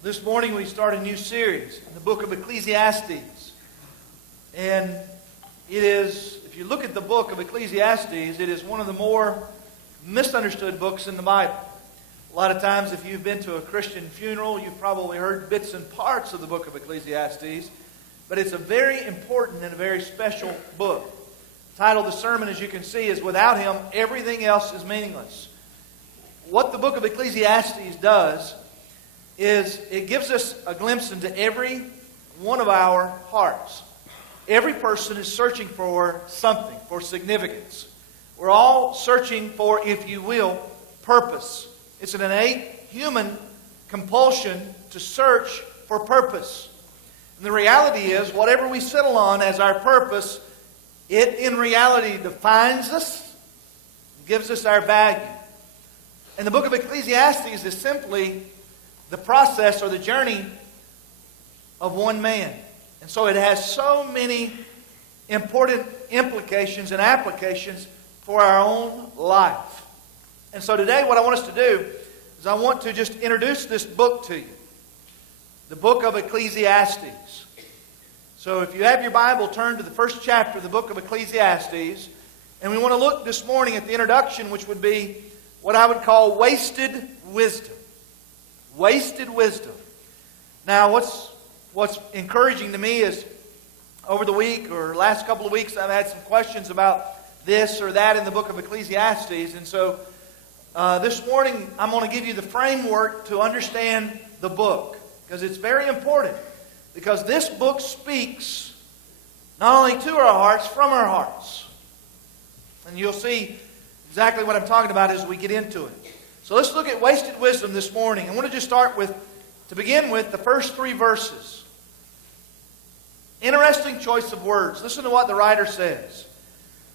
This morning we start a new series in the book of Ecclesiastes. And it is, if you look at the book of Ecclesiastes, it is one of the more misunderstood books in the Bible. A lot of times if you've been to a Christian funeral, you've probably heard bits and parts of the book of Ecclesiastes. But it's a very important and a very special book. The title of the sermon, as you can see, is Without Him, Everything Else is Meaningless. What the book of Ecclesiastes does is it gives us a glimpse into every one of our hearts. Every person is searching for something, for significance. We're all searching for, if you will, purpose. It's an innate human compulsion to search for purpose. And the reality is, whatever we settle on as our purpose, it in reality defines us, gives us our value. And the book of Ecclesiastes is simply the process or the journey of one man. And so it has so many important implications and applications for our own life. And so today what I want us to do is I want to just introduce this book to you. The book of Ecclesiastes. So if you have your Bible, turn to the first chapter of the book of Ecclesiastes. And we want to look this morning at the introduction, which would be what I would call wasted wisdom. Wasted wisdom. Now, what's encouraging to me is over the week or last couple of weeks, I've had some questions about this or that in the book of Ecclesiastes. And so this morning, I'm going to give you the framework to understand the book. Because it's very important. Because this book speaks not only to our hearts, from our hearts. And you'll see exactly what I'm talking about as we get into it. So let's look at wasted wisdom this morning. I want to just start with, to begin with, the first three verses. Interesting choice of words. Listen to what the writer says.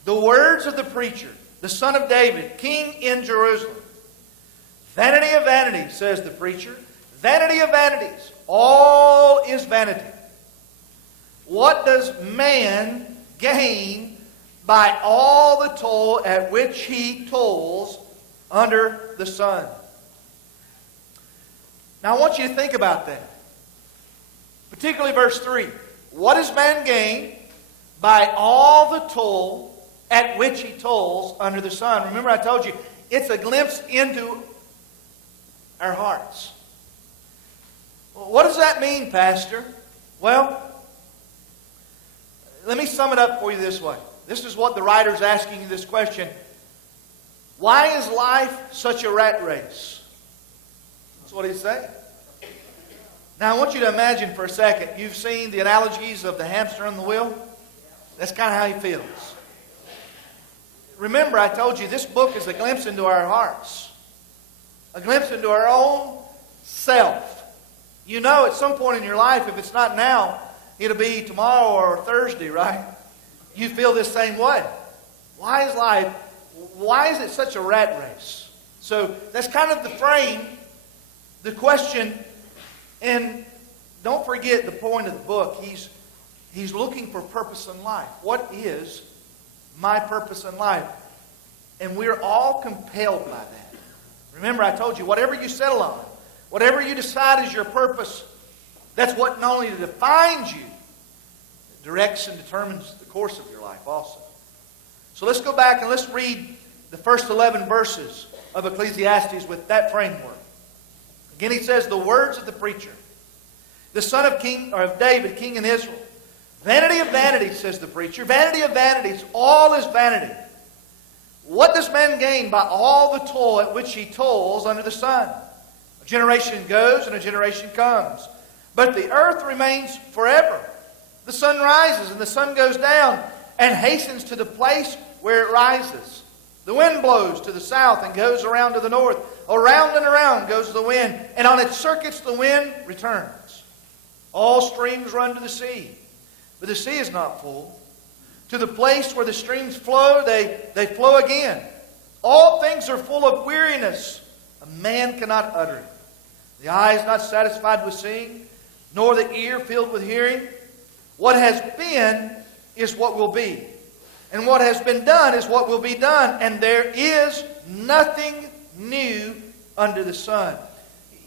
The words of the preacher, the son of David, king in Jerusalem. Vanity of vanities, says the preacher. Vanity of vanities. All is vanity. What does man gain by all the toil at which he toils under the sun? Now I want you to think about that. Particularly verse 3. What does man gain by all the toil at which he toils under the sun? Remember I told you, it's a glimpse into our hearts. Well, what does that mean, Pastor? Well, let me sum it up for you this way. This is what the writer's asking you this question. Why is life such a rat race? That's what he's saying. Now I want you to imagine for a second, you've seen the analogies of the hamster on the wheel? That's kind of how he feels. Remember, I told you this book is a glimpse into our hearts. A glimpse into our own self. You know at some point in your life, if it's not now, it'll be tomorrow or Thursday, right? You feel this same way. Why is it such a rat race? So that's kind of the frame, the question. And don't forget the point of the book. He's looking for purpose in life. What is my purpose in life? And we're all compelled by that. Remember, I told you, whatever you settle on, whatever you decide is your purpose, that's what not only defines you, it directs and determines the course of your life also. So let's go back and let's read the first 11 verses of Ecclesiastes with that framework. Again, he says, the words of the preacher, the son of David, king in Israel. Vanity of vanities, says the preacher. Vanity of vanities, all is vanity. What does man gain by all the toil at which he toils under the sun? A generation goes and a generation comes, but the earth remains forever. The sun rises and the sun goes down and hastens to the place where it rises. The wind blows to the south and goes around to the north. Around and around goes the wind, and on its circuits the wind returns. All streams run to the sea, but the sea is not full. To the place where the streams flow, they flow again. All things are full of weariness. A man cannot utter it. The eye is not satisfied with seeing, nor the ear filled with hearing. What has been is what will be. And what has been done is what will be done. And there is nothing new under the sun.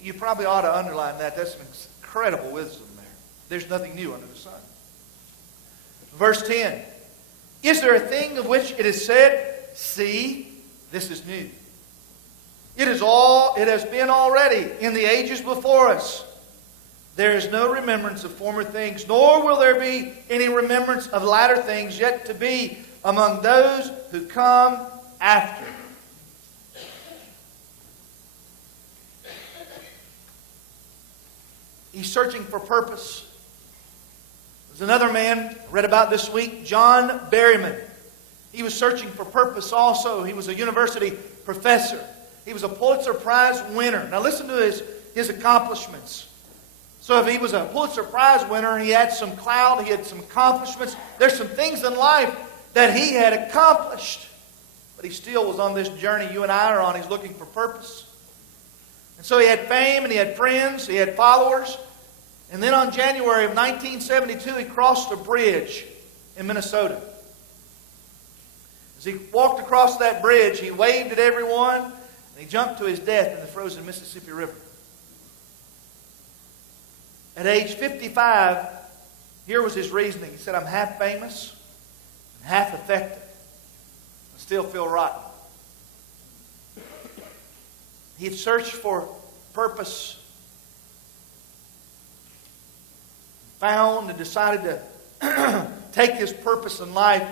You probably ought to underline that. That's some incredible wisdom there. There's nothing new under the sun. Verse 10. Is there a thing of which it is said, see, this is new? It has been already in the ages before us. There is no remembrance of former things, nor will there be any remembrance of latter things yet to be among those who come after. He's searching for purpose. There's another man read about this week, John Berryman. He was searching for purpose also. He was a university professor. He was a Pulitzer Prize winner. Now listen to his accomplishments. So if he was a Pulitzer Prize winner, he had some clout, he had some accomplishments. There's some things in life that he had accomplished. But he still was on this journey you and I are on. He's looking for purpose. And so he had fame and he had friends, he had followers. And then on January of 1972, he crossed a bridge in Minnesota. As he walked across that bridge, he waved at everyone, and he jumped to his death in the frozen Mississippi River. At age 55, here was his reasoning. He said, I'm half famous and half effective. I still feel rotten. He had searched for purpose, found and decided to take his purpose in life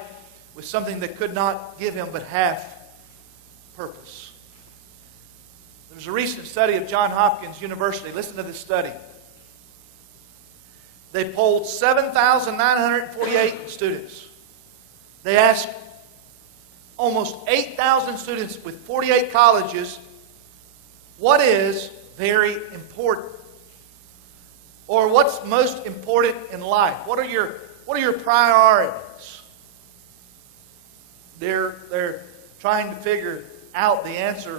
with something that could not give him but half purpose. There was a recent study of Johns Hopkins University. Listen to this study. They polled 7,948 students. They asked almost 8,000 students with 48 colleges, what is very important? Or what's most important in life? What are your priorities? They're trying to figure out the answer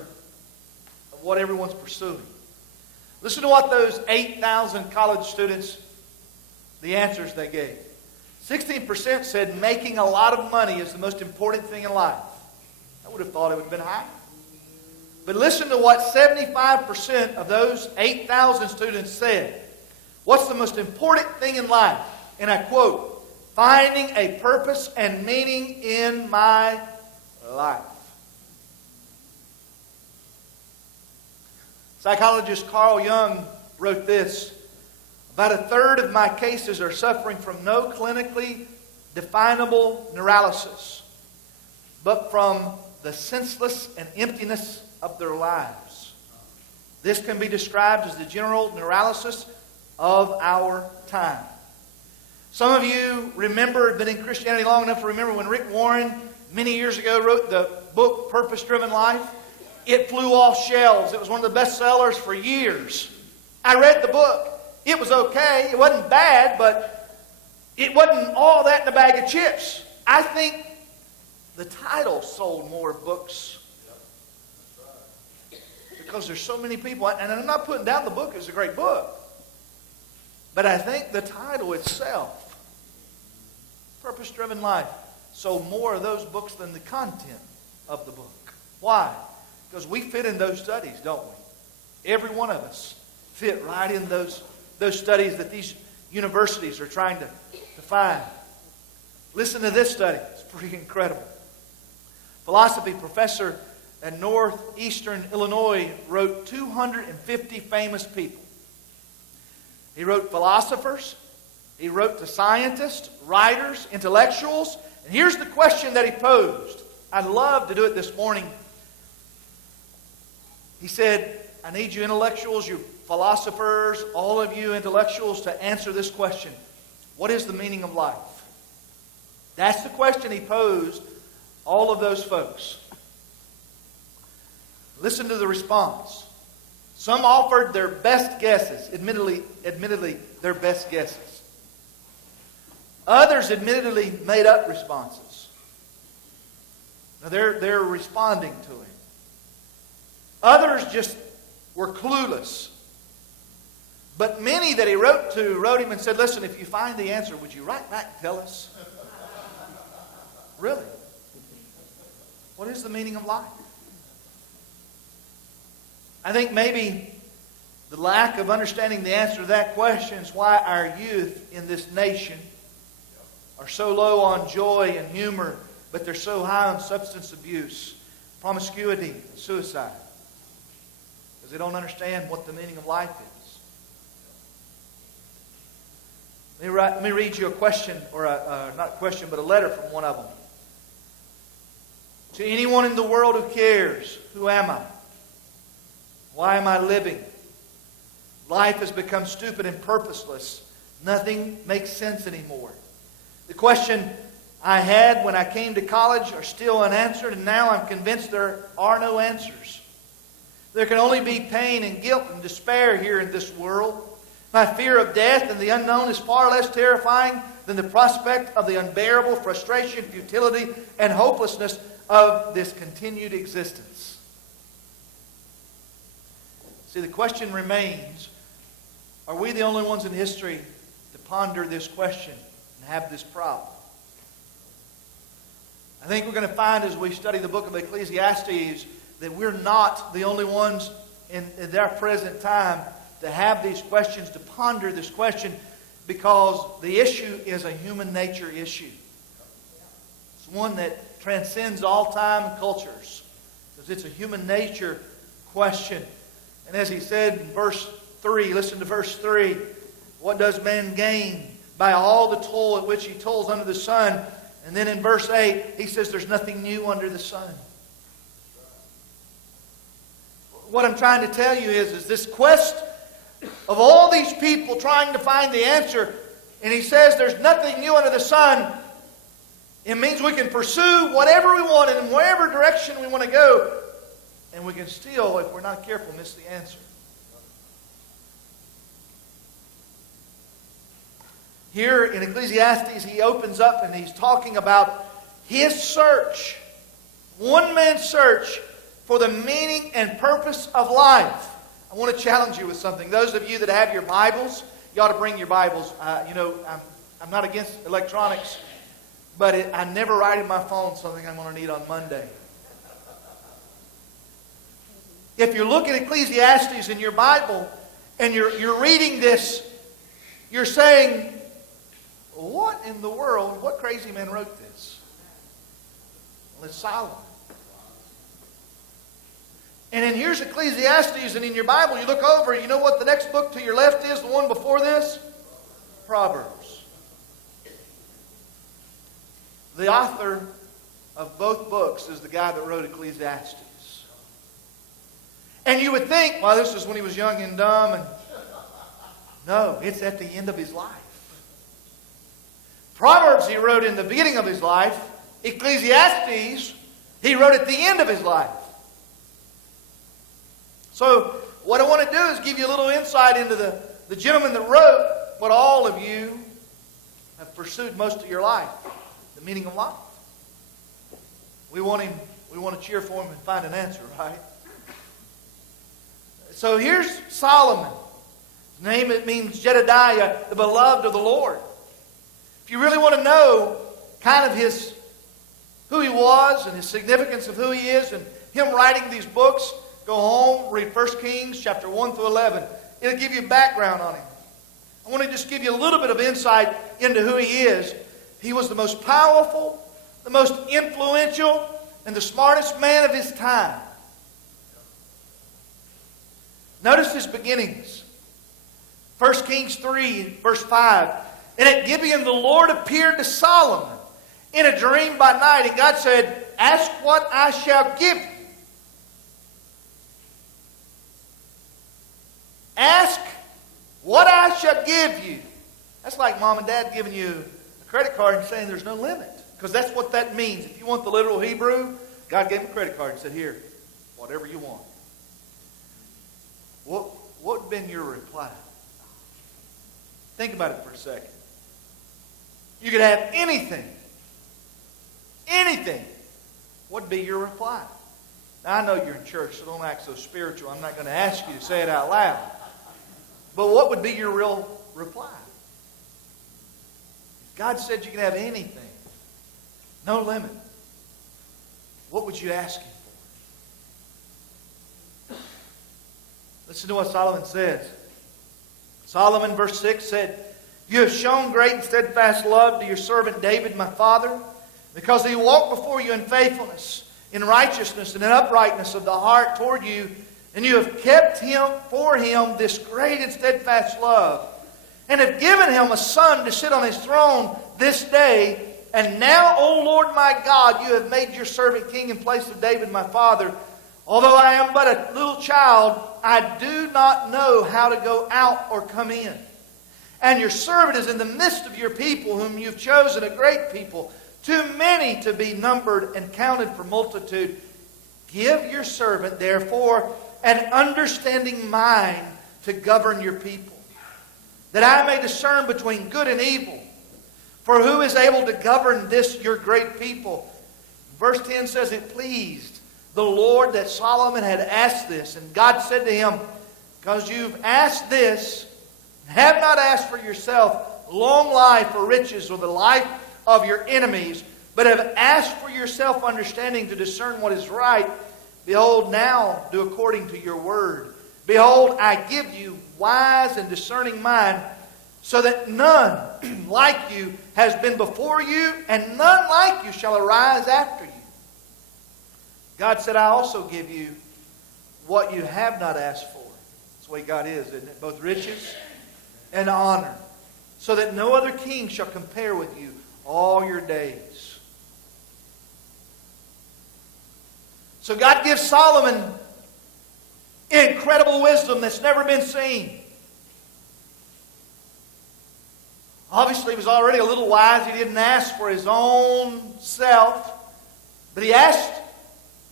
of what everyone's pursuing. Listen to what those 8,000 college students, the answers they gave. 16% said making a lot of money is the most important thing in life. I would have thought it would have been higher. But listen to what 75% of those 8,000 students said. What's the most important thing in life? And I quote, finding a purpose and meaning in my life. Psychologist Carl Jung wrote this. About a third of my cases are suffering from no clinically definable neuralysis, but from the senseless and emptiness of their lives. This can be described as the general neuralysis of our time. Some of you remember, been in Christianity long enough to remember when Rick Warren, many years ago, wrote the book Purpose Driven Life. It flew off shelves. It was one of the best sellers for years. I read the book. It was okay. It wasn't bad, but it wasn't all that in a bag of chips. I think the title sold more books. Because there's so many people, and I'm not putting down the book, it's a great book. But I think the title itself, Purpose Driven Life, sold more of those books than the content of the book. Why? Because we fit in those studies, don't we? Every one of us fit right in those studies that these universities are trying to find. Listen to this study. It's pretty incredible. Philosophy professor at Northeastern Illinois wrote 250 famous people. He wrote philosophers. He wrote to scientists, writers, intellectuals. And here's the question that he posed. I'd love to do it this morning. He said, I need you intellectuals, you philosophers, all of you intellectuals to answer this question. What is the meaning of life? That's the question he posed all of those folks. Listen to the response. Some offered their best guesses, admittedly their best guesses. Others admittedly made up responses. Now they're responding to him. Others just were clueless. But many that he wrote him and said, listen, if you find the answer, would you write back and tell us? Really? What is the meaning of life? I think maybe The lack of understanding the answer to that question is why our youth in this nation are so low on joy and humor, but they're so high on substance abuse, promiscuity, and suicide. Because they don't understand what the meaning of life is. Let me read you a question, or not a question, but a letter from one of them. To anyone in the world who cares, who am I? Why am I living? Life has become stupid and purposeless. Nothing makes sense anymore. The question I had when I came to college are still unanswered, and now I'm convinced there are no answers. There can only be pain and guilt and despair here in this world. My fear of death and the unknown is far less terrifying than the prospect of the unbearable frustration, futility, and hopelessness of this continued existence. See, the question remains, are we the only ones in history to ponder this question and have this problem? I think we're going to find as we study the book of Ecclesiastes that we're not the only ones in our present time to have these questions, to ponder this question, because the issue is a human nature issue. It's one that transcends all time and cultures, because it's a human nature question. And as he said in verse 3, listen to verse 3. What does man gain by all the toil at which he toils under the sun? And then in verse 8, he says there's nothing new under the sun. What I'm trying to tell you is this quest of all these people trying to find the answer, and he says there's nothing new under the sun, it means we can pursue whatever we want and in whatever direction we want to go, and we can still, if we're not careful, miss the answer. Here in Ecclesiastes, he opens up and he's talking about his search, one man's search for the meaning and purpose of life. I want to challenge you with something. Those of you that have your Bibles, you ought to bring your Bibles. I'm not against electronics, but I never write in my phone something I'm going to need on Monday. If you look at Ecclesiastes in your Bible and you're reading this, you're saying, what in the world, what crazy man wrote this? Well, it's Solomon. And then here's Ecclesiastes, and in your Bible, you look over, you know what the next book to your left is, the one before this? Proverbs. The author of both books is the guy that wrote Ecclesiastes. And you would think, well, this is when he was young and dumb, and no, it's at the end of his life. Proverbs he wrote in the beginning of his life. Ecclesiastes he wrote at the end of his life. So what I want to do is give you a little insight into the gentleman that wrote what all of you have pursued most of your life, the meaning of life. We want to cheer for him and find an answer, right? So here's Solomon. His name, it means Jedediah, the beloved of the Lord. If you really want to know kind of who he was and his significance of who he is and him writing these books, go home, read 1 Kings chapter 1 through 11. It'll give you background on him. I want to just give you a little bit of insight into who he is. He was the most powerful, the most influential, and the smartest man of his time. Notice his beginnings. 1 Kings 3, verse 5. And at Gibeon the Lord appeared to Solomon in a dream by night. And God said, ask what I shall give you. Ask what I shall give you. That's like mom and dad giving you a credit card and saying there's no limit. Because that's what that means. If you want the literal Hebrew, God gave him a credit card and said, here, whatever you want. What would have been your reply? Think about it for a second. You could have anything. Anything. What would be your reply? Now, I know you're in church, so don't act so spiritual. I'm not going to ask you to say it out loud. But what would be your real reply? If God said you can have anything, no limit, what would you ask him for? Listen to what Solomon says. Solomon, verse 6, said, "You have shown great and steadfast love to your servant David, my father, because he walked before you in faithfulness, in righteousness, and in uprightness of the heart toward you. And you have kept him for him this great and steadfast love, and have given him a son to sit on his throne this day. And now, O Lord my God, you have made your servant king in place of David my father. Although I am but a little child, I do not know how to go out or come in. And your servant is in the midst of your people, whom you've chosen, a great people, too many to be numbered and counted for multitude. Give your servant, therefore, an understanding mind to govern your people, that I may discern between good and evil. For who is able to govern this your great people?" Verse 10 says, "It pleased the Lord that Solomon had asked this. And God said to him, because you've asked this, have not asked for yourself long life or riches or the life of your enemies, but have asked for yourself understanding to discern what is right. Behold, now do according to your word. Behold, I give you wise and discerning mind, so that none like you has been before you, and none like you shall arise after you." God said, "I also give you what you have not asked for." That's the way God is, isn't it? Both riches and honor, so that no other king shall compare with you all your days. So God gives Solomon incredible wisdom that's never been seen. Obviously, he was already a little wise. He didn't ask for his own self, but he asked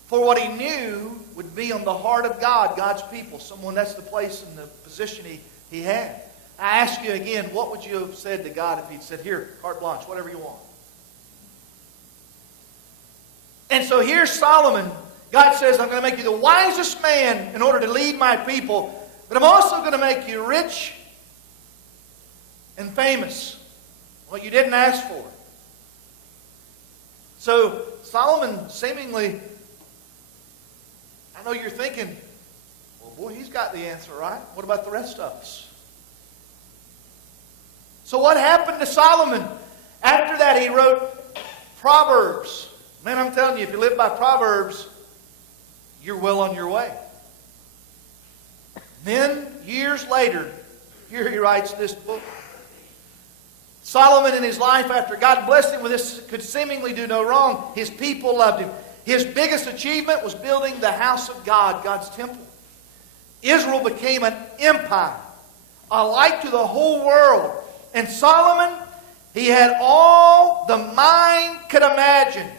for what he knew would be on the heart of God, God's people. Someone, that's the place and the position he had. I ask you again, what would you have said to God if he'd said, "Here, carte blanche, whatever you want"? And so here's Solomon. God says, "I'm going to make you the wisest man in order to lead my people, but I'm also going to make you rich and famous." What you didn't ask for. So Solomon seemingly, I know you're thinking, well, boy, he's got the answer, right? What about the rest of us? So what happened to Solomon? After that, he wrote Proverbs. Man, I'm telling you, if you live by Proverbs, you're well on your way. Then, years later, here he writes this book. Solomon in his life, after God blessed him with this, could seemingly do no wrong. His people loved him. His biggest achievement was building the house of God, God's temple. Israel became an empire, a light to the whole world. And Solomon, he had all the mind could imagine.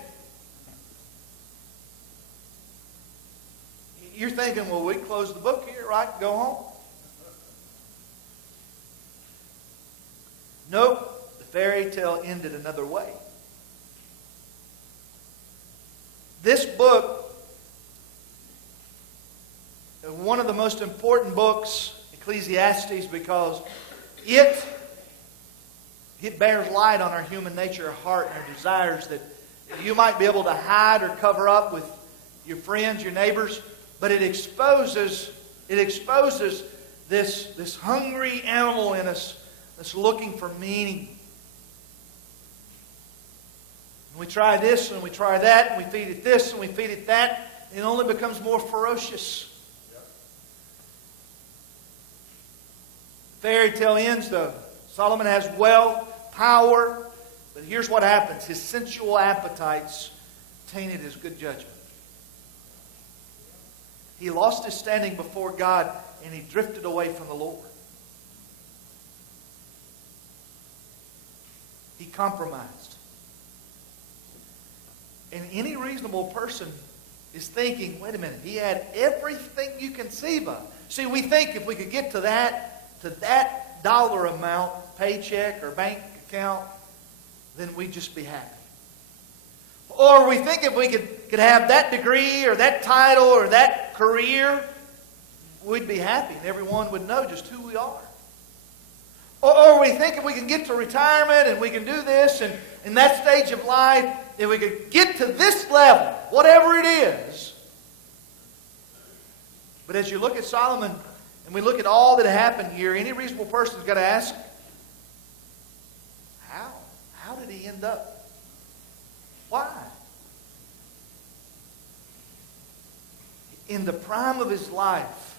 You're thinking, well, we close the book here, right? Go home. Nope. The fairy tale ended another way. This book, one of the most important books, Ecclesiastes, because it bears light on our human nature, our heart, and our desires that you might be able to hide or cover up with your friends, your neighbors, but it exposes this hungry animal in us that's looking for meaning. And we try this and we try that, and we feed it this and we feed it that, and it only becomes more ferocious. The fairy tale ends, though. Solomon has wealth, power, but here's what happens. His sensual appetites tainted his good judgment. He lost his standing before God, and he drifted away from the Lord. He compromised. And any reasonable person is thinking, wait a minute, he had everything you conceive of. See, we think if we could get to that dollar amount, paycheck or bank account, then we'd just be happy. Or we think if we could have that degree or that title or that career, we'd be happy and everyone would know just who we are. Or we think if we can get to retirement and we can do this, and in that stage of life, if we could get to this level, whatever it is. But as you look at Solomon, and we look at all that happened here, any reasonable person has got to ask, how? How did he end up? Why? In the prime of his life,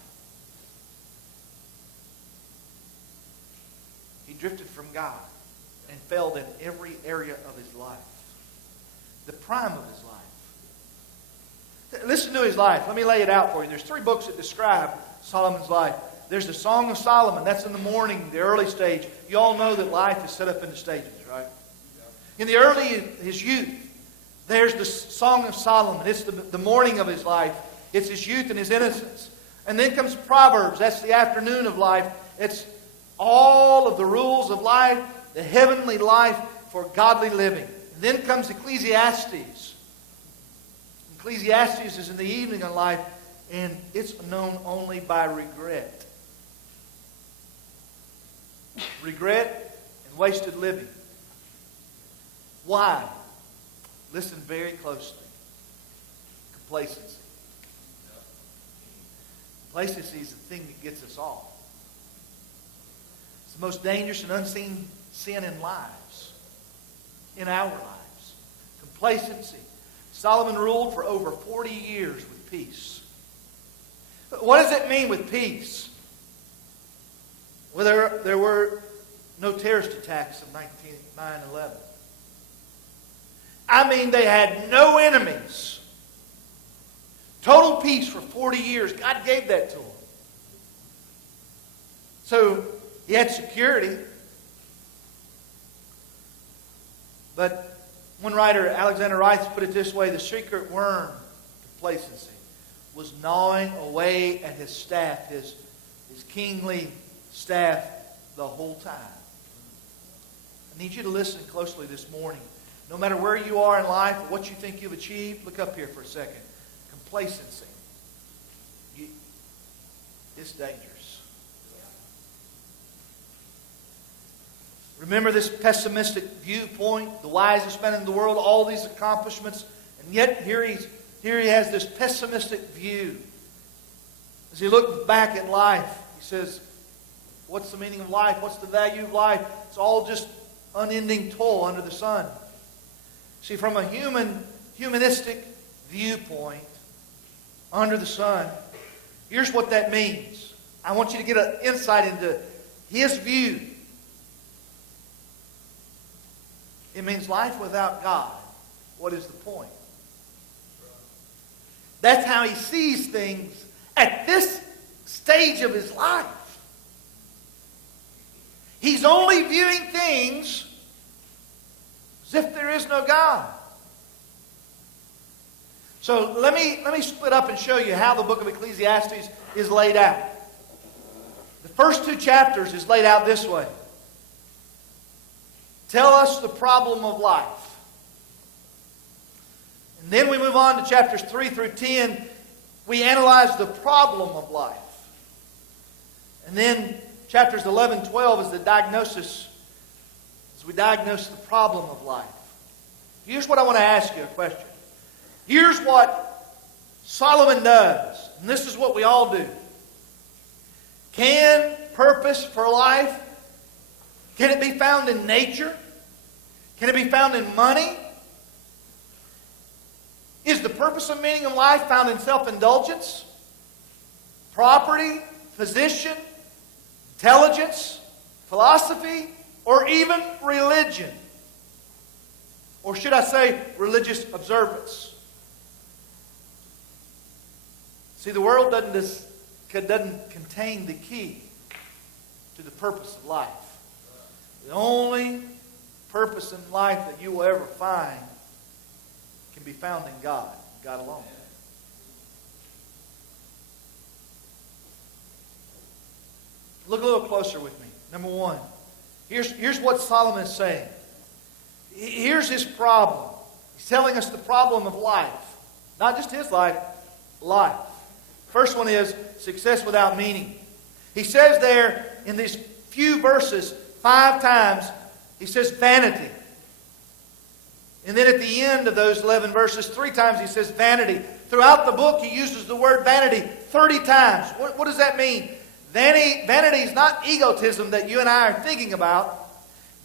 he drifted from God and failed in every area of his life. The prime of his life. Listen to his life. Let me lay it out for you. There's 3 books that describe Solomon's life. There's the Song of Solomon. That's in the morning, the early stage. You all know that life is set up into stages, right? In the early, his youth, there's the Song of Solomon. It's the morning of his life. It's his youth and his innocence. And then comes Proverbs. That's the afternoon of life. It's all of the rules of life, the heavenly life for godly living. Then comes Ecclesiastes. Ecclesiastes is in the evening of life, and it's known only by regret. Regret and wasted living. Why? Listen very closely. Complacency. Complacency is the thing that gets us off. It's the most dangerous and unseen sin in lives. In our lives. Complacency. Solomon ruled for over 40 years with peace. But what does it mean with peace? Well, there were no terrorist attacks of 9/11. I mean, they had no enemies. Total peace for 40 years. God gave that to them. So, he had security. But one writer, Alexander Rice, put it this way: the secret worm, complacency, was gnawing away at his staff, his kingly staff, the whole time. I need you to listen closely this morning. No matter where you are in life or what you think you've achieved, look up here for a second. Complacency. It's dangerous. Remember this pessimistic viewpoint, the wisest man in the world, all these accomplishments, and yet here he has this pessimistic view. As he looks back at life, he says, what's the meaning of life? What's the value of life? It's all just unending toil under the sun. See, from a humanistic viewpoint, under the sun, here's what that means. I want you to get an insight into his view. It means life without God. What is the point? That's how he sees things at this stage of his life. He's only viewing things as if there is no God. So let me split up and show you how the book of Ecclesiastes is laid out. The first 2 chapters is laid out this way. Tell us the problem of life. And then we move on to chapters 3 through 10. We analyze the problem of life. And then chapters 11, 12 is the diagnosis, as we diagnose the problem of life. Here's what I want to ask you a question. Here's what Solomon does, and this is what we all do. Can purpose for life, can it be found in nature? Can it be found in money? Is the purpose and meaning of life found in self-indulgence, property, position, intelligence, philosophy, or even religion? Or should I say religious observance? See, the world doesn't contain the key to the purpose of life. The only purpose in life that you will ever find can be found in God, God alone. Look a little closer with me. Number 1, here's what Solomon is saying. Here's his problem. He's telling us the problem of life. Not just his life, life. First one is success without meaning. He says there in these few verses 5 times, he says vanity. And then at the end of those 11 verses, 3 times he says vanity. Throughout the book he uses the word vanity 30 times. What does that mean? Vanity is not egotism that you and I are thinking about.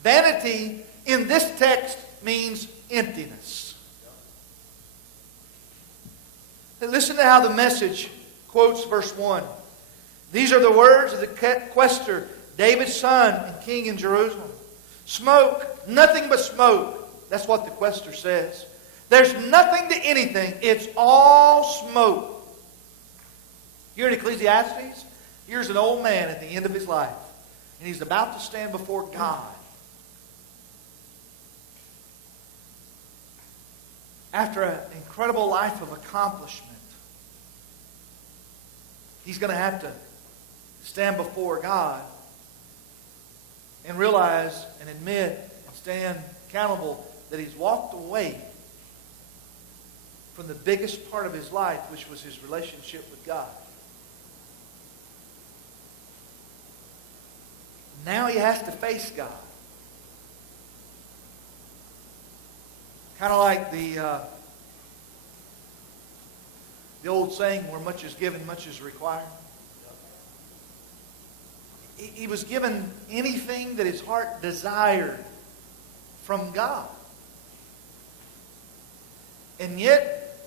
Vanity in this text means emptiness. And listen to how the Message quotes verse 1. These are the words of the quaestor, David's son and king in Jerusalem. Smoke, nothing but smoke. That's what the quaestor says. There's nothing to anything. It's all smoke. Here in Ecclesiastes, here's an old man at the end of his life. And he's about to stand before God. After an incredible life of accomplishment, he's going to have to stand before God and realize and admit and stand accountable that he's walked away from the biggest part of his life, which was his relationship with God. Now he has to face God. Kind of like the old saying, where much is given, much is required. He was given anything that his heart desired from God. And yet,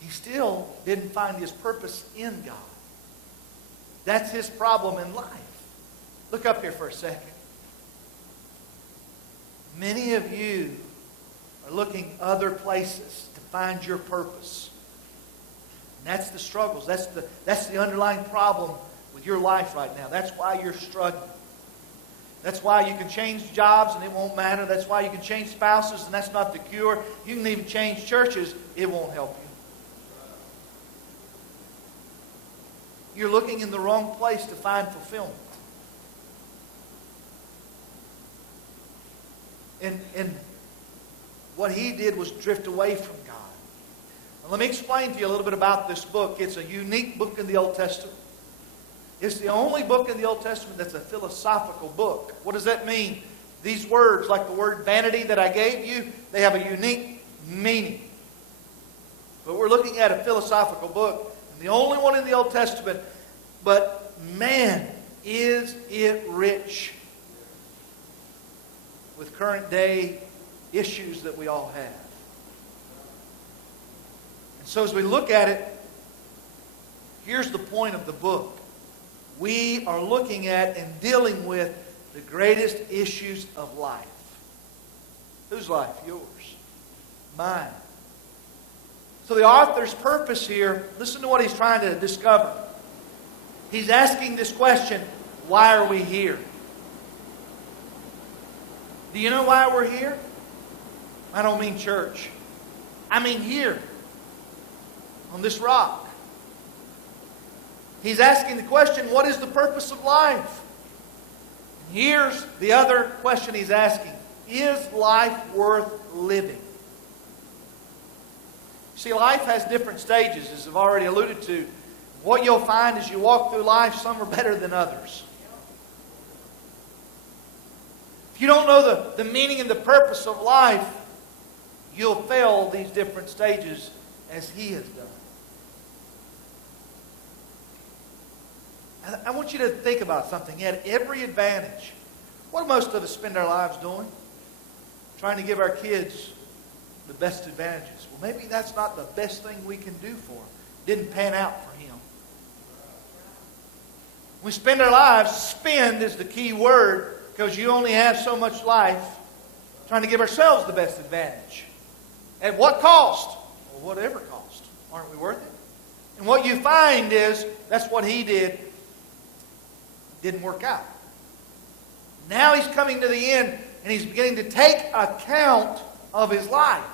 he still didn't find his purpose in God. That's his problem in life. Look up here for a second. Many of you are looking other places to find your purpose. And that's the struggles. That's the underlying problem with your life right now. That's why you're struggling. That's why you can change jobs and it won't matter. That's why you can change spouses and that's not the cure. You can even change churches. It won't help you. You're looking in the wrong place to find fulfillment. And what he did was drift away from God. Now, let me explain to you a little bit about this book. It's a unique book in the Old Testament. It's the only book in the Old Testament that's a philosophical book. What does that mean? These words, like the word vanity that I gave you, they have a unique meaning. But we're looking at a philosophical book, and the only one in the Old Testament. But man, is it rich with current day issues that we all have. And so as we look at it, here's the point of the book. We are looking at and dealing with the greatest issues of life. Whose life? Yours. Mine. So the author's purpose here, listen to what he's trying to discover. He's asking this question, why are we here? Do you know why we're here? I don't mean church. I mean here, on this rock. He's asking the question, what is the purpose of life? And here's the other question he's asking. Is life worth living? See, life has different stages, as I've already alluded to. What you'll find as you walk through life, some are better than others. If you don't know the meaning and the purpose of life, you'll fail these different stages as he has done. I want you to think about something. He had every advantage. What do most of us spend our lives doing? Trying to give our kids the best advantages. Well, maybe that's not the best thing we can do for them. Didn't pan out for him. We spend our lives, spend is the key word, because you only have so much life, trying to give ourselves the best advantage. At what cost? Well, whatever cost. Aren't we worth it? And what you find is, that's what he did. It didn't work out. Now he's coming to the end, and he's beginning to take account of his life.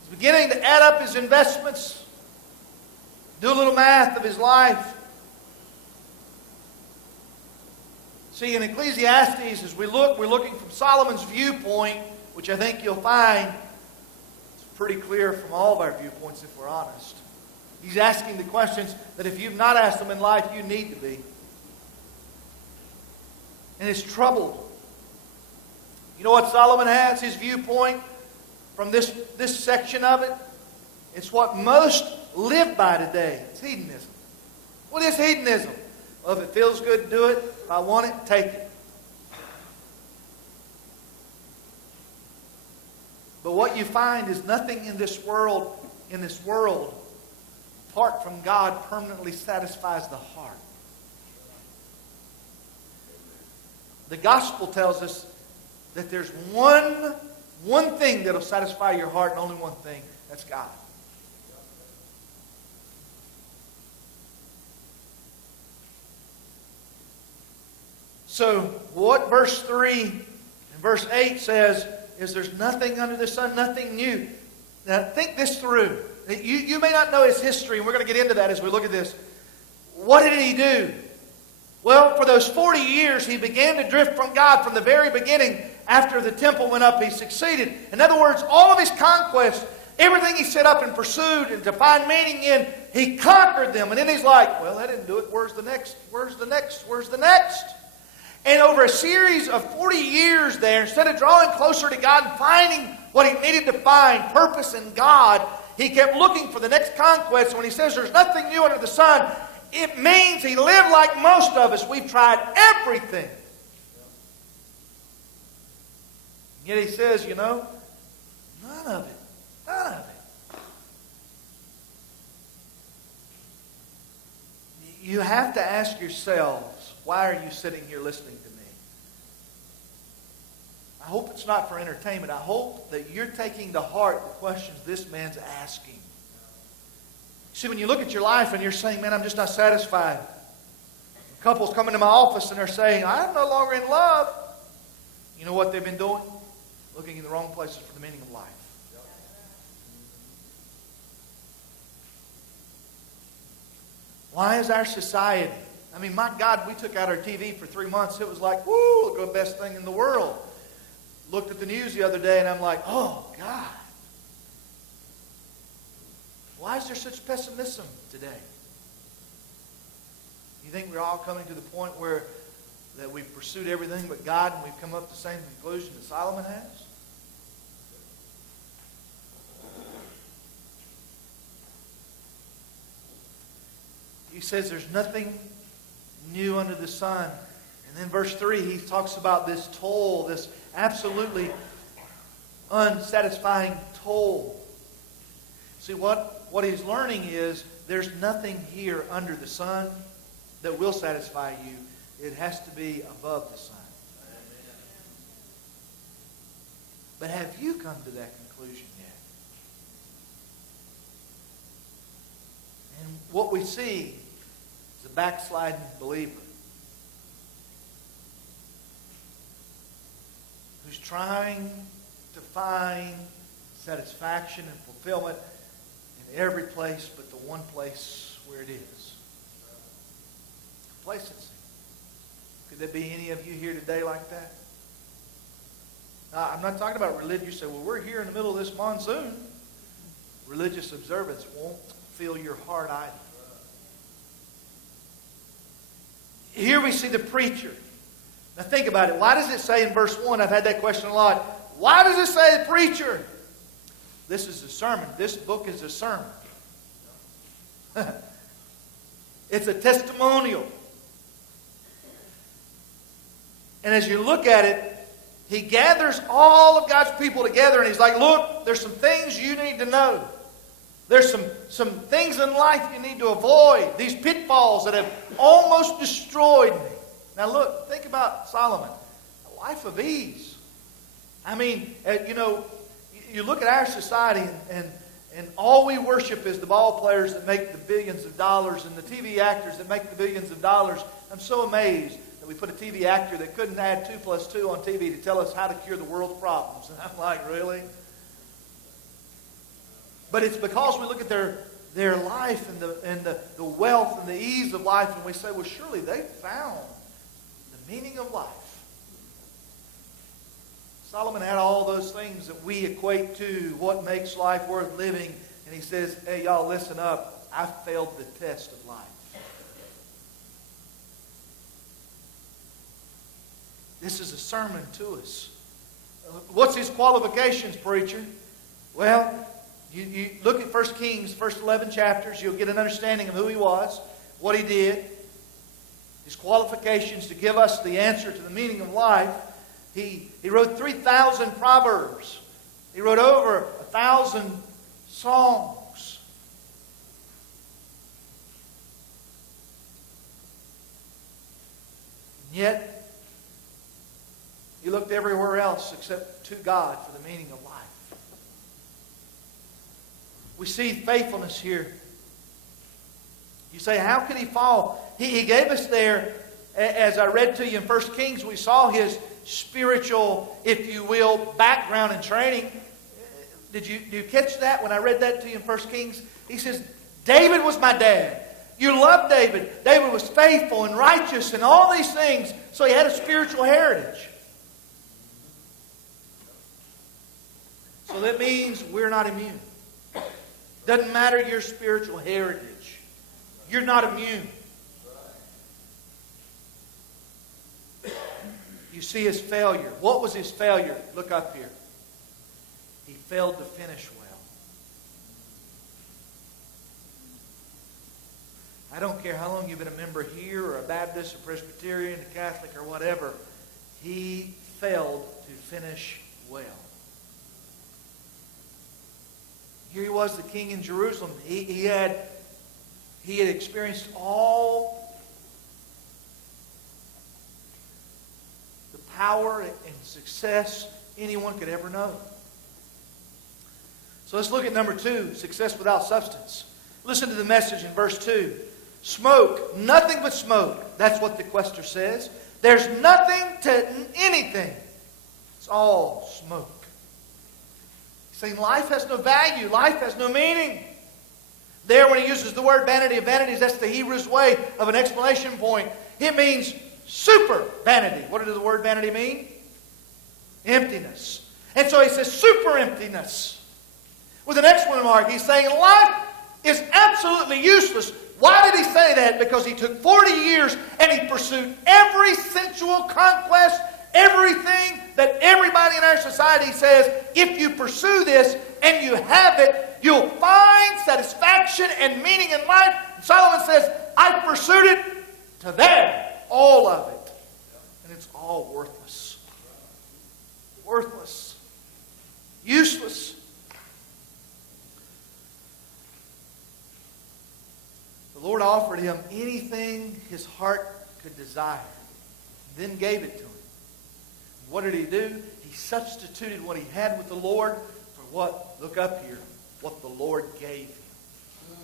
He's beginning to add up his investments, do a little math of his life. See, in Ecclesiastes, as we look, we're looking from Solomon's viewpoint, which I think you'll find it's pretty clear from all of our viewpoints if we're honest. He's asking the questions that if you've not asked them in life, you need to be. And it's troubled. You know what Solomon has? His viewpoint from this section of it? It's what most live by today. It's hedonism. What is hedonism? Well, if it feels good, do it. If I want it, take it. But what you find is nothing in this world, apart from God, permanently satisfies the heart. The gospel tells us that there's one thing that'll satisfy your heart, and only one thing. That's God. So, what verse 3 and verse 8 says is there's nothing under the sun, nothing new. Now, think this through. You may not know his history, and we're going to get into that as we look at this. What did he do? Well, for those 40 years, he began to drift from God from the very beginning. After the temple went up, he succeeded. In other words, all of his conquests, everything he set up and pursued and to find meaning in, he conquered them. And then he's like, well, I didn't do it. Where's the next? Where's the next? Where's the next? And over a series of 40 years there, instead of drawing closer to God and finding what he needed to find, purpose in God, he kept looking for the next conquest. And when he says there's nothing new under the sun, it means he lived like most of us. We've tried everything. Yet he says, none of it. None of it. You have to ask yourselves, why are you sitting here listening to me? I hope it's not for entertainment. I hope that you're taking to heart the questions this man's asking. See, when you look at your life and you're saying, man, I'm just not satisfied. Couples come into my office and they're saying, I'm no longer in love. You know what they've been doing? Looking in the wrong places for the meaning of life. Why is our society? I mean, my God, we took out our TV for 3 months. It was like, woo, the best thing in the world. Looked at the news the other day and I'm like, oh, God. Why is there such pessimism today? You think we're all coming to the point where that we've pursued everything but God and we've come up to the same conclusion that Solomon has? He says there's nothing new under the sun. And then verse 3, he talks about this toil, this absolutely unsatisfying toil. See, what he's learning is there's nothing here under the sun that will satisfy you. It has to be above the sun. But have you come to that conclusion yet? And what we see is a backsliding believer who's trying to find satisfaction and fulfillment in every place but the one place where it is. Complacency. Could there be any of you here today like that? I'm not talking about religion. You say, well, we're here in the middle of this monsoon. Religious observance won't fill your heart either. Here we see the preacher. Now think about it. Why does it say in verse 1, I've had that question a lot. Why does it say the preacher? This is a sermon. This book is a sermon. It's a testimonial. And as you look at it, he gathers all of God's people together and he's like, look, there's some things you need to know. There's some things in life you need to avoid. These pitfalls that have almost destroyed me. Now look, think about Solomon. A life of ease. I mean, you look at our society and all we worship is the ball players that make the billions of dollars and the TV actors that make the billions of dollars. I'm so amazed that we put a TV actor that couldn't add 2 + 2 on TV to tell us how to cure the world's problems. And I'm like, really? But it's because we look at their life and the wealth and the ease of life and we say, well, surely they found the meaning of life. Solomon had all those things that we equate to what makes life worth living. And he says, hey, y'all, listen up. I failed the test of life. This is a sermon to us. What's his qualifications, preacher? Well, you look at 1 Kings, first 11 chapters. You'll get an understanding of who he was. what he did, his qualifications to give us the answer to the meaning of life. He wrote 3,000 proverbs. He wrote over 1,000 songs. And yet, he looked everywhere else except to God for the meaning of life. We see faithfulness here. You say, how could he fall? He gave us there, as I read to you in 1 Kings, we saw his spiritual, if you will, background and training. Did you catch that when I read that to you in 1 Kings? He says, David was my dad. You love David. David was faithful and righteous and all these things. So he had a spiritual heritage. So that means we're not immune. Doesn't matter your spiritual heritage. You're not immune. You see his failure. What was his failure? Look up here. He failed to finish well. I don't care how long you've been a member here or a Baptist or Presbyterian, a Catholic or whatever. He failed to finish well. Here he was, the king in Jerusalem. He had experienced all the power and success anyone could ever know. So let's look at number 2, success without substance. Listen to the message in verse 2. Smoke, nothing but smoke. That's what the quester says. There's nothing to anything. It's all smoke. He's saying life has no value. Life has no meaning. There, when he uses the word vanity of vanities, that's the Hebrew's way of an exclamation point. It means super vanity. What does the word vanity mean? Emptiness. And so he says super emptiness. With an exclamation mark, he's saying life is absolutely useless. Why did he say that? Because he took 40 years and he pursued every sensual conquest, everything that everybody in our society says, if you pursue this and you have it, you'll find satisfaction and meaning in life. And Solomon says, I pursued it to there, all of it. And it's all worthless. Worthless. Useless. The Lord offered him anything his heart could desire, then gave it to him. What did he do? He substituted what he had with the Lord for what, look up here, what the Lord gave him.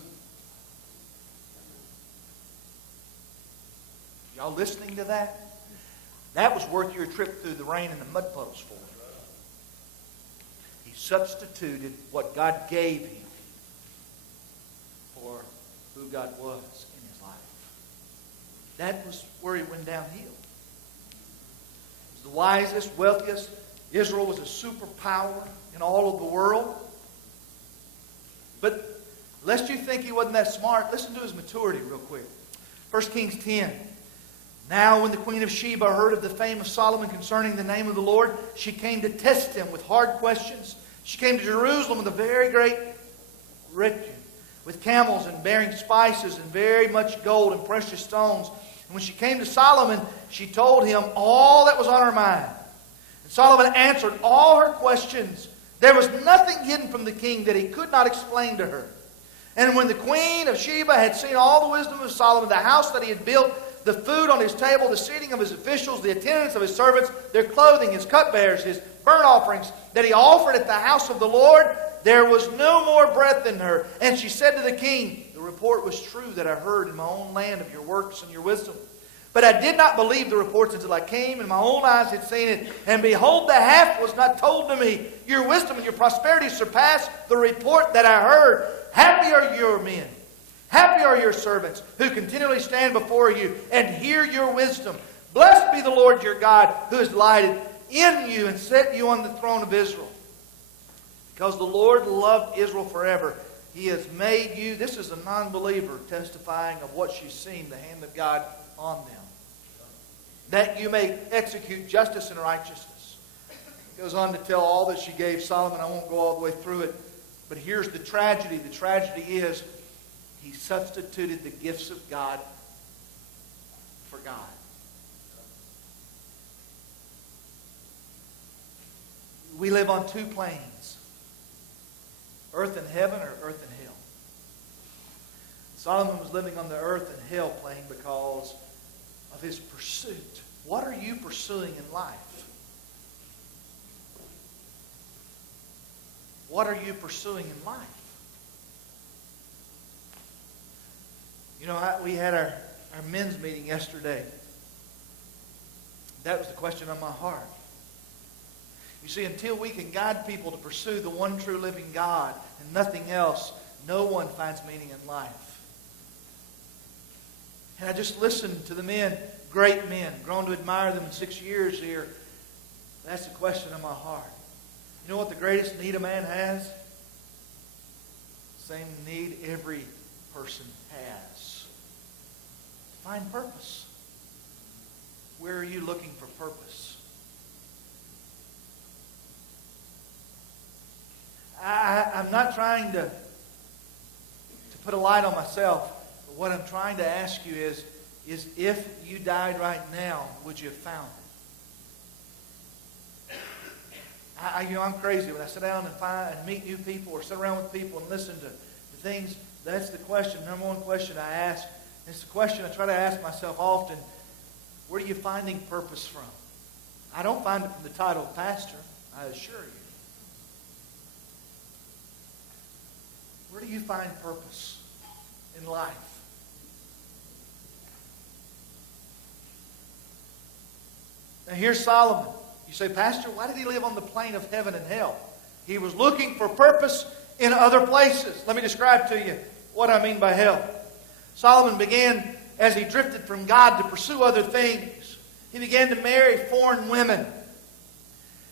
Y'all listening to that? That was worth your trip through the rain and the mud puddles for him. He substituted what God gave him for who God was in his life. That was where he went downhill. He was the wisest, wealthiest. Israel was a superpower in all of the world. But lest you think he wasn't that smart, listen to his maturity real quick. 1 Kings 10. Now when the queen of Sheba heard of the fame of Solomon concerning the name of the Lord, she came to test him with hard questions. She came to Jerusalem with a very great retinue, with camels and bearing spices and very much gold and precious stones. And when she came to Solomon, she told him all that was on her mind. And Solomon answered all her questions. There was nothing hidden from the king that he could not explain to her. And when the queen of Sheba had seen all the wisdom of Solomon, the house that he had built, the food on his table, the seating of his officials, the attendance of his servants, their clothing, his cupbearers, his burnt offerings that he offered at the house of the Lord, there was no more breath in her. And she said to the king, the report was true that I heard in my own land of your works and your wisdom. But I did not believe the reports until I came and my own eyes had seen it. And behold, the half was not told to me. Your wisdom and your prosperity surpassed the report that I heard. Happy are your men. Happy are your servants who continually stand before you and hear your wisdom. Blessed be the Lord your God who has delighted in you and set you on the throne of Israel. Because the Lord loved Israel forever, he has made you, this is a non-believer testifying of what she's seen, the hand of God on them, that you may execute justice and righteousness. It goes on to tell all that she gave Solomon. I won't go all the way through it. But here's the tragedy. The tragedy is he he substituted the gifts of God for God. We live on two planes. Earth and heaven or earth and hell. Solomon was living on the earth and hell plane because of his pursuit. What are you pursuing in life? What are you pursuing in life? You know, we had our men's meeting yesterday. That was the question on my heart. You see, until we can guide people to pursue the one true living God and nothing else, no one finds meaning in life. And I just listened to the men, great men, grown to admire them in 6 years here. That's the question on my heart. You know what the greatest need a man has? Same need every person has. Find purpose. Where are you looking for purpose? I'm not trying to put a light on myself, but what I'm trying to ask you is if you died right now, would you have found it? I'm crazy. When I sit down and meet new people or sit around with people and listen to things, that's the question, number one question I ask. It's the question I try to ask myself often. Where are you finding purpose from? I don't find it from the title of pastor, I assure you. Where do you find purpose in life? Now here's Solomon. You say, Pastor, why did he live on the plane of heaven and hell? He was looking for purpose in other places. Let me describe to you what I mean by hell. Solomon began, as he drifted from God, to pursue other things. He began to marry foreign women.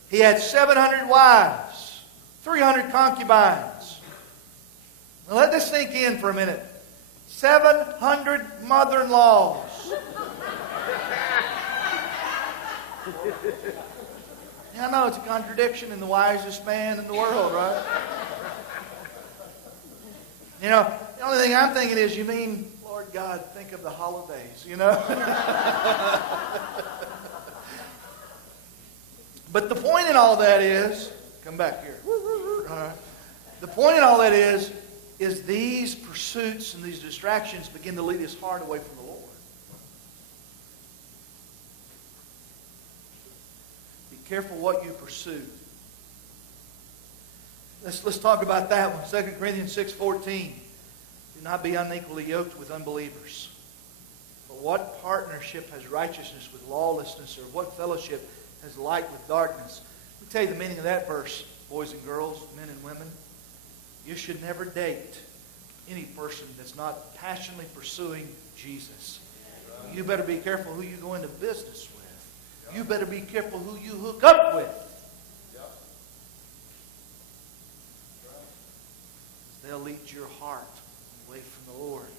He had 700 wives, 300 concubines. Now let this sink in for a minute. 700 mother-in-laws. I know it's a contradiction in the wisest man in the world, right? You know, the only thing I'm thinking is, you mean, Lord God, think of the holidays, you know? But the point in all that is, come back here. All right. The point in all that is these pursuits and these distractions begin to lead his heart away from the Lord. Be careful what you pursue. Let's talk about that one. 2 Corinthians 6:14. Do not be unequally yoked with unbelievers. For what partnership has righteousness with lawlessness, or what fellowship has light with darkness? Let me tell you the meaning of that verse, boys and girls, men and women. You should never date any person that's not passionately pursuing Jesus. You better be careful who you go into business with. You better be careful who you hook up with. They'll lead your heart away from the Lord.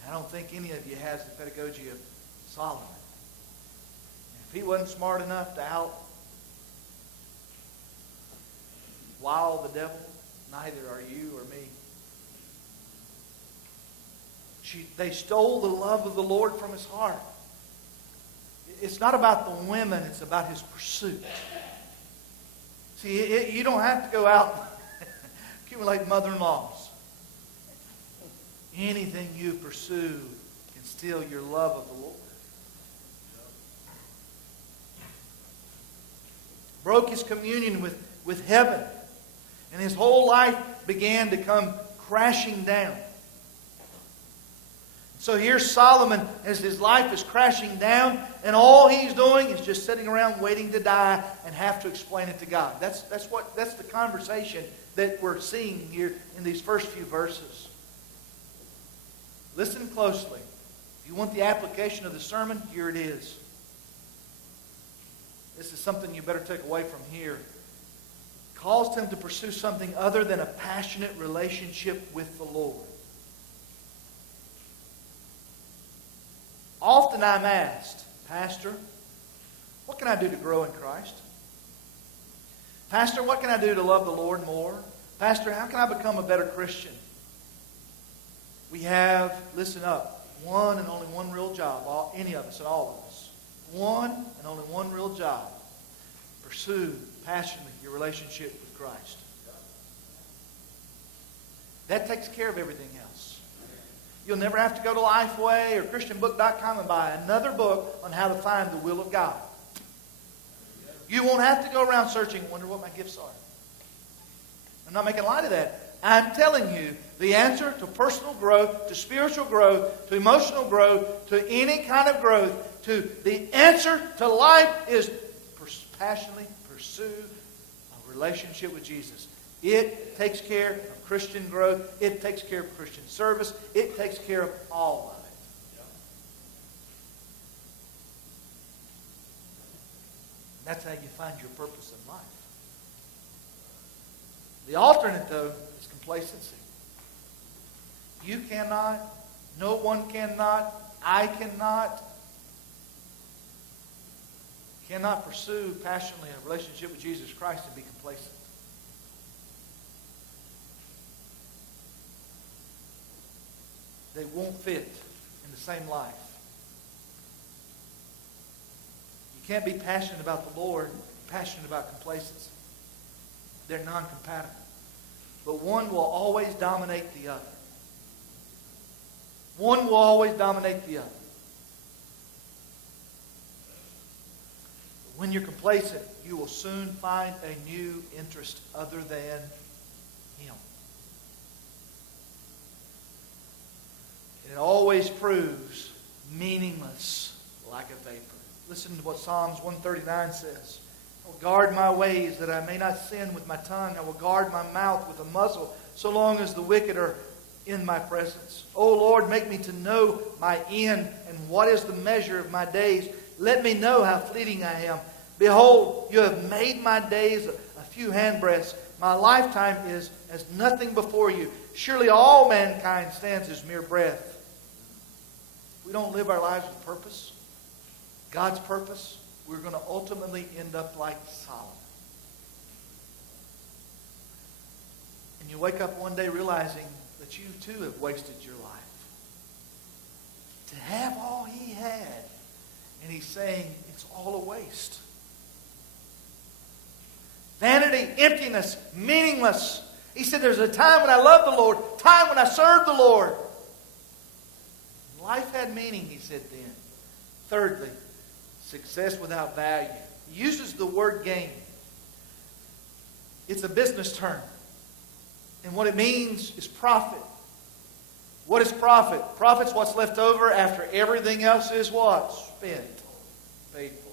And I don't think any of you has the pedagogy of Solomon. If he wasn't smart enough to outwild the devil, neither are you or me. They stole the love of the Lord from his heart. It's not about the women, it's about his pursuit. See, you don't have to go out and accumulate mother-in-laws. Anything you pursue can steal your love of the Lord. Broke his communion with heaven. And his whole life began to come crashing down. So here's Solomon as his life is crashing down, and all he's doing is just sitting around waiting to die and have to explain it to God. That's the conversation that we're seeing here in these first few verses. Listen closely. If you want the application of the sermon, here it is. This is something you better take away from here. Caused him to pursue something other than a passionate relationship with the Lord. Often I'm asked, Pastor, what can I do to grow in Christ? Pastor, what can I do to love the Lord more? Pastor, how can I become a better Christian? We have, listen up, one and only one real job, any of us and all of us. One and only one real job. Pursue passionately your relationship with Christ. That takes care of everything else. You'll never have to go to Lifeway or ChristianBook.com and buy another book on how to find the will of God. You won't have to go around searching and wonder what my gifts are. I'm not making light of that. I'm telling you, the answer to personal growth, to spiritual growth, to emotional growth, to any kind of growth, the answer to life is passionately pursue a relationship with Jesus. It takes care of Christian growth. It takes care of Christian service. It takes care of all of it. And that's how you find your purpose in life. The alternate, though, is complacency. You cannot, no one cannot, I cannot pursue passionately a relationship with Jesus Christ and be complacent. They won't fit in the same life. You can't be passionate about the Lord, passionate about complacency. They're non-compatible. But one will always dominate the other. One will always dominate the other. But when you're complacent, you will soon find a new interest other than Him. And it always proves meaningless like a vapor. Listen to what Psalms 139 says. I will guard my ways that I may not sin with my tongue. I will guard my mouth with a muzzle so long as the wicked are in my presence. O Lord, make me to know my end and what is the measure of my days. Let me know how fleeting I am. Behold, you have made my days a few handbreadths. My lifetime is as nothing before you. Surely all mankind stands as mere breath. We don't live our lives with purpose, God's purpose, we're going to ultimately end up like Solomon. And you wake up one day realizing that you too have wasted your life. To have all he had. And he's saying it's all a waste. Vanity, emptiness, meaningless. He said there's a time when I love the Lord, time when I serve the Lord. Life had meaning, he said then. Thirdly, success without value. He uses the word gain. It's a business term. And what it means is profit. What is profit? Profit's what's left over after everything else is what? Spent. Paid for.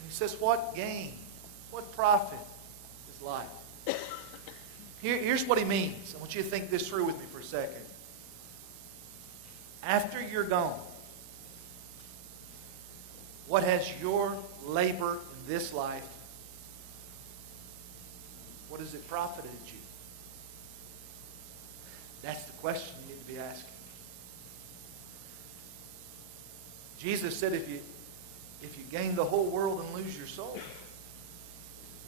And he says, what gain? What profit is life? Here's what he means. I want you to think this through with me for a second. After you're gone, what has your labor in this life, what has it profited you? That's the question you need to be asking. Jesus said if you gain the whole world and lose your soul,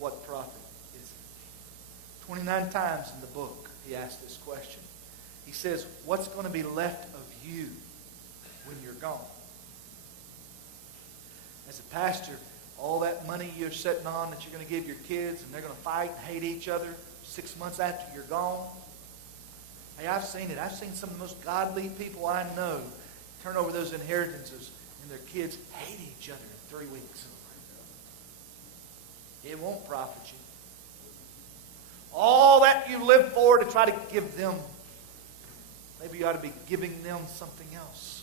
what profit is it? 29 times in the book he asked this question. He says, what's going to be left of you when you're gone? As a pastor, all that money you're sitting on that you're going to give your kids and they're going to fight and hate each other 6 months after you're gone. Hey, I've seen it. I've seen some of the most godly people I know turn over those inheritances and their kids hate each other in 3 weeks. It won't profit you. All that you live for to try to give them, maybe you ought to be giving them something else.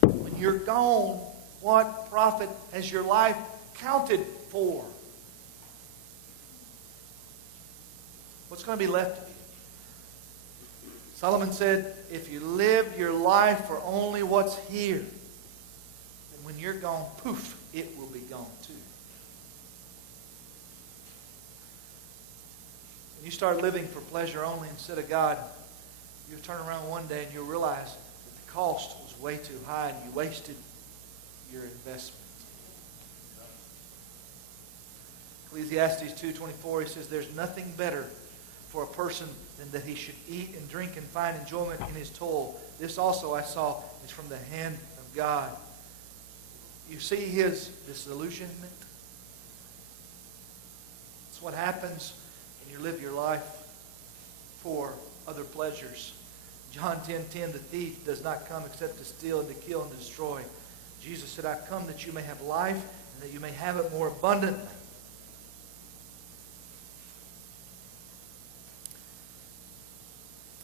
When you're gone, what profit has your life counted for? What's going to be left of you? Solomon said, if you live your life for only what's here, then when you're gone, poof, it will be gone too. When you start living for pleasure only instead of God, you'll turn around one day and you'll realize that the cost was way too high and you wasted your investment. Ecclesiastes 2:24, he says, there's nothing better for a person than that he should eat and drink and find enjoyment in his toil. This also I saw is from the hand of God. You see his disillusionment? It's what happens when you live your life for other pleasures. John 10:10, the thief does not come except to steal and to kill and destroy. Jesus said, I've come that you may have life and that you may have it more abundantly.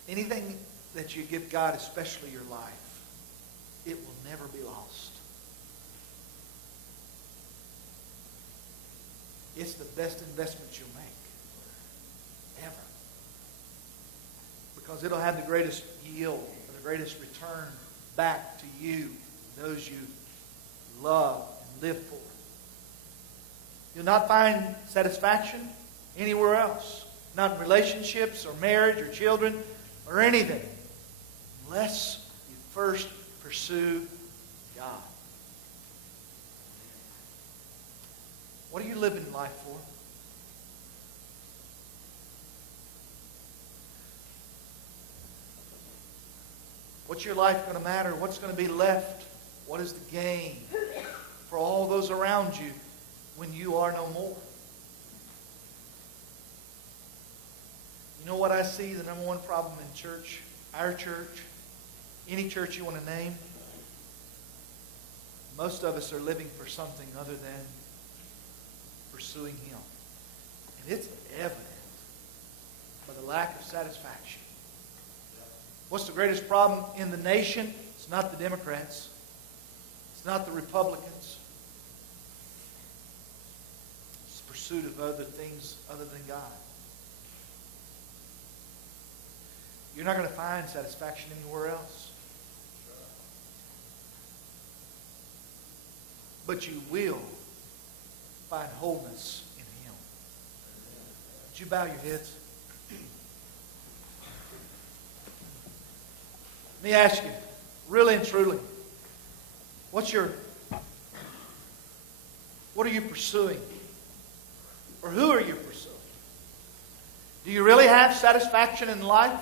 Anything that you give God, especially your life, it will never be lost. It's the best investment you'll make. Ever. Because it'll have the greatest yield and the greatest return back to you, those you love and live for. You'll not find satisfaction anywhere else. Not in relationships or marriage or children or anything. Unless you first pursue God. What are you living life for? What's your life going to matter? What's going to be left? What is the gain for all those around you when you are no more? You know what I see the number one problem in church, our church, any church you want to name? Most of us are living for something other than pursuing Him. And it's evident by the lack of satisfaction. What's the greatest problem in the nation? It's not the Democrats. It's not the Republicans. It's the pursuit of other things other than God. You're not going to find satisfaction anywhere else. But you will find wholeness in Him. Would you bow your heads? Let me ask you, really and truly, what are you pursuing? Or who are you pursuing? Do you really have satisfaction in life?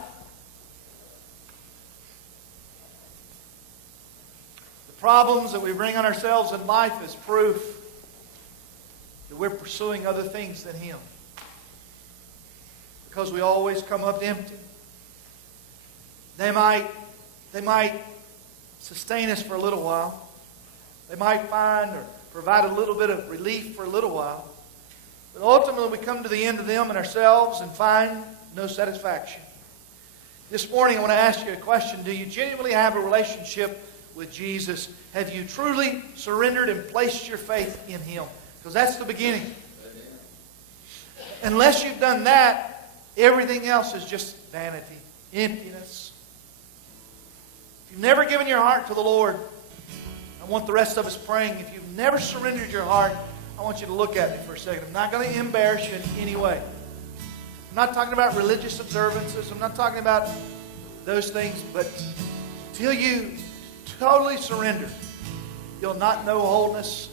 The problems that we bring on ourselves in life is proof that we're pursuing other things than Him. Because we always come up empty. They might sustain us for a little while. They might find or provide a little bit of relief for a little while. But ultimately we come to the end of them and ourselves and find no satisfaction. This morning I want to ask you a question. Do you genuinely have a relationship with Jesus? Have you truly surrendered and placed your faith in Him? Because that's the beginning. Unless you've done that, everything else is just vanity, emptiness. If you've never given your heart to the Lord, I want the rest of us praying. If you've never surrendered your heart, I want you to look at me for a second. I'm not going to embarrass you in any way. I'm not talking about religious observances. I'm not talking about those things. But till you totally surrender, you'll not know wholeness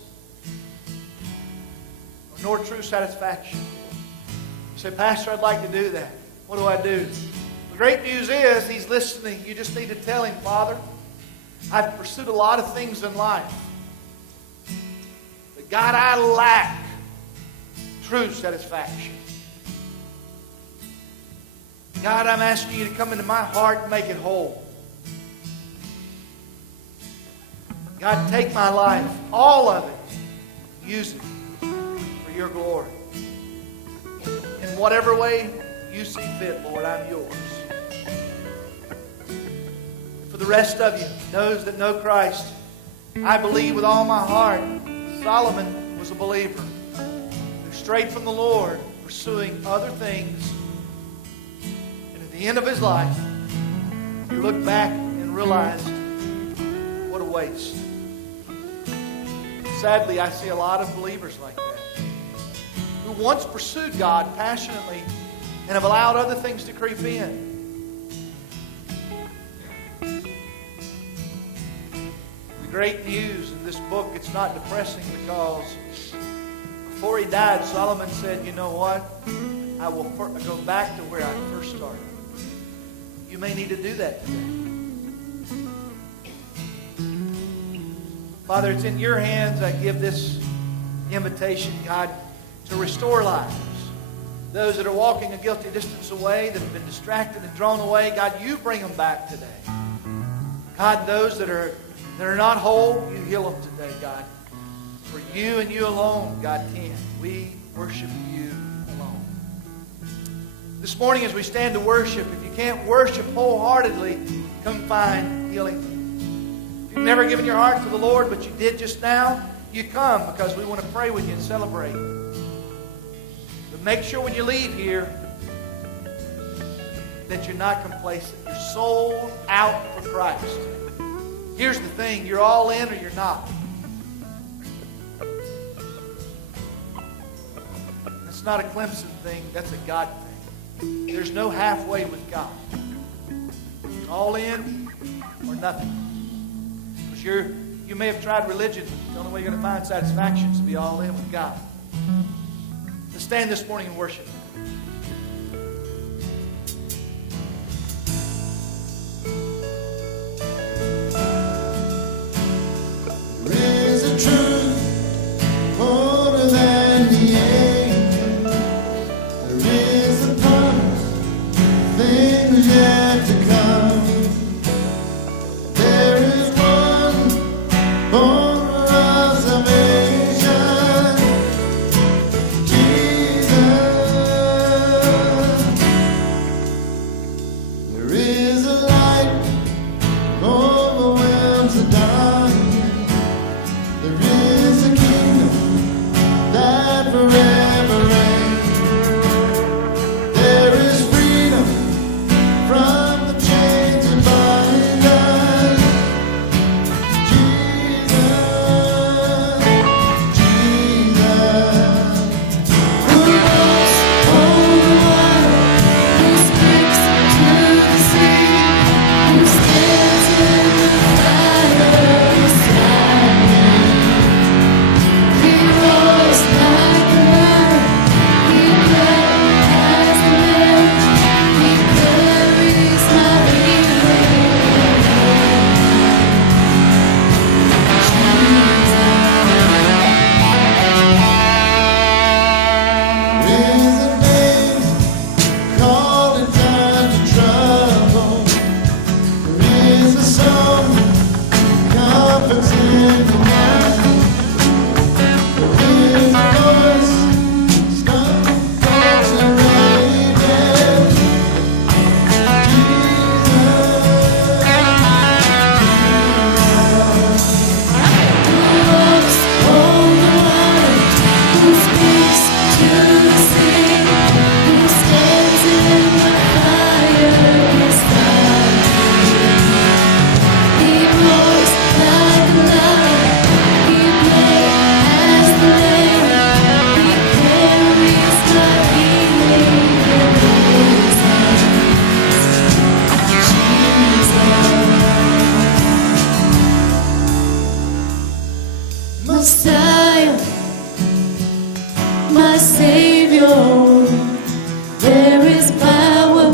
nor true satisfaction. You say, Pastor, I'd like to do that. What do I do? The great news is He's listening. You just need to tell Him, Father, I've pursued a lot of things in life. But God, I lack true satisfaction. God, I'm asking You to come into my heart and make it whole. God, take my life, all of it, use it for Your glory. In whatever way You see fit, Lord, I'm Yours. For the rest of you, those that know Christ, I believe with all my heart, Solomon was a believer who strayed from the Lord, pursuing other things. And at the end of his life, he looked back and realized what a waste. Sadly, I see a lot of believers like that, who once pursued God passionately and have allowed other things to creep in. The great news in this book, it's not depressing because before he died, Solomon said, you know what? I will go back to where I first started. You may need to do that today. Father, it's in your hands I give this invitation, God, to restore lives. Those that are walking a guilty distance away, that have been distracted and drawn away, God, you bring them back today. God, those that are not whole, you heal them today, God. For you and you alone, God, can. We worship you alone. This morning as we stand to worship, if you can't worship wholeheartedly, come find healing. If you've never given your heart to the Lord, but you did just now, you come because we want to pray with you and celebrate. But make sure when you leave here that you're not complacent. You're sold out for Christ. Here's the thing, you're all in or you're not. That's not a Clemson thing, that's a God thing. There's no halfway with God. It's all in or nothing. Because you may have tried religion. The only way you're going to find satisfaction is to be all in with God. Let's stand this morning and worship. There is a truth older than the ages. There is a promise, things yet to come. There is one born of salvation, Jesus. There is a light overwhelms the darkness. There is a kingdom that forever reigns. There is freedom from the chains that bind us. Jesus, Jesus, who walks on the water, who speaks to the sea, who stands in the fire beside me. He rose like the lion, he bled as the lamb, he carries my healing. There is a name called in times of trouble. There is a song comforts in the night. There is a voice stumbles and rages. Who walks on the water, who speaks to the sea, who stands in the fire beside me. He roars like a lion, he bled as the lamb, he carries my healing in his hands. Jesus, Messiah, my Savior, there is power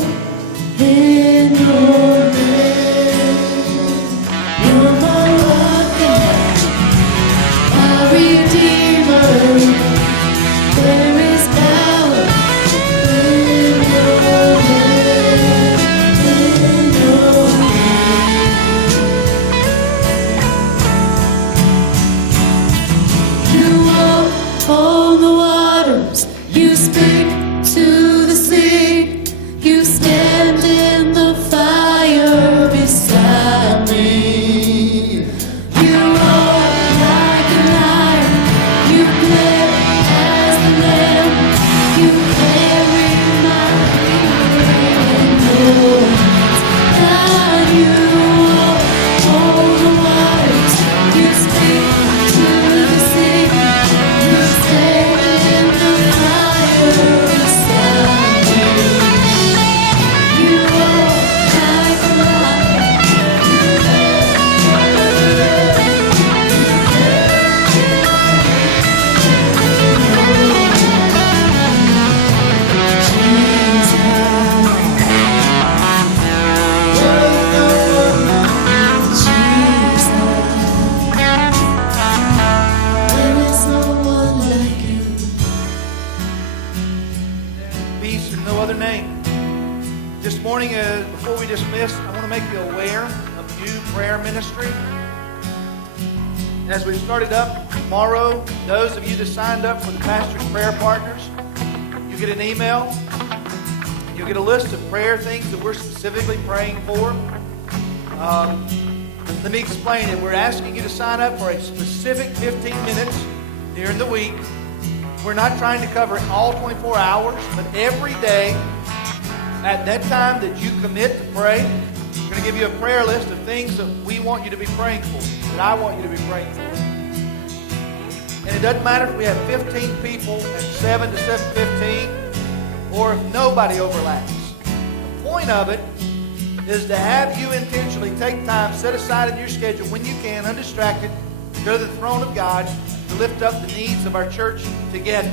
in your name. You're my rock and my Redeemer. There is power in your name, in your name. dismiss, I want to make you aware of new prayer ministry. As we've started up tomorrow, those of you that signed up for the Pastor's Prayer Partners, you get an email. You'll get a list of prayer things that we're specifically praying for. Let me explain it. We're asking you to sign up for a specific 15 minutes during the week. We're not trying to cover all 24 hours, but every day at that time that you commit to pray, we're going to give you a prayer list of things that we want you to be praying for, that I want you to be praying for. And it doesn't matter if we have 15 people at 7 to 7:15 or if nobody overlaps. The point of it is to have you intentionally take time, set aside in your schedule when you can, undistracted, to go to the throne of God to lift up the needs of our church together.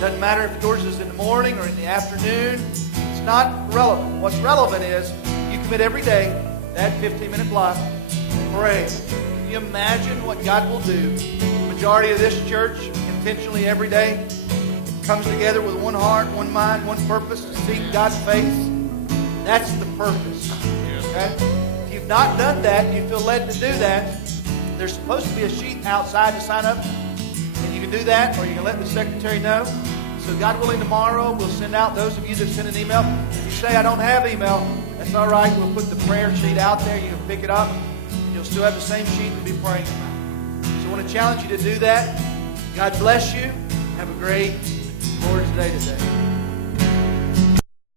Doesn't matter if yours is in the morning or in the afternoon. It's not relevant. What's relevant is you commit every day, that 15-minute block, and pray. Can you imagine what God will do? The majority of this church, intentionally every day, comes together with one heart, one mind, one purpose to seek God's face. That's the purpose. Okay? If you've not done that, you feel led to do that, there's supposed to be a sheet outside to sign up. And you can do that, or you can let the secretary know. So God willing, tomorrow we'll send out those of you that send an email. If you say, I don't have email, that's all right. We'll put the prayer sheet out there. You can pick it up. You'll still have the same sheet to be praying about. So I want to challenge you to do that. God bless you. Have a great Lord's Day today.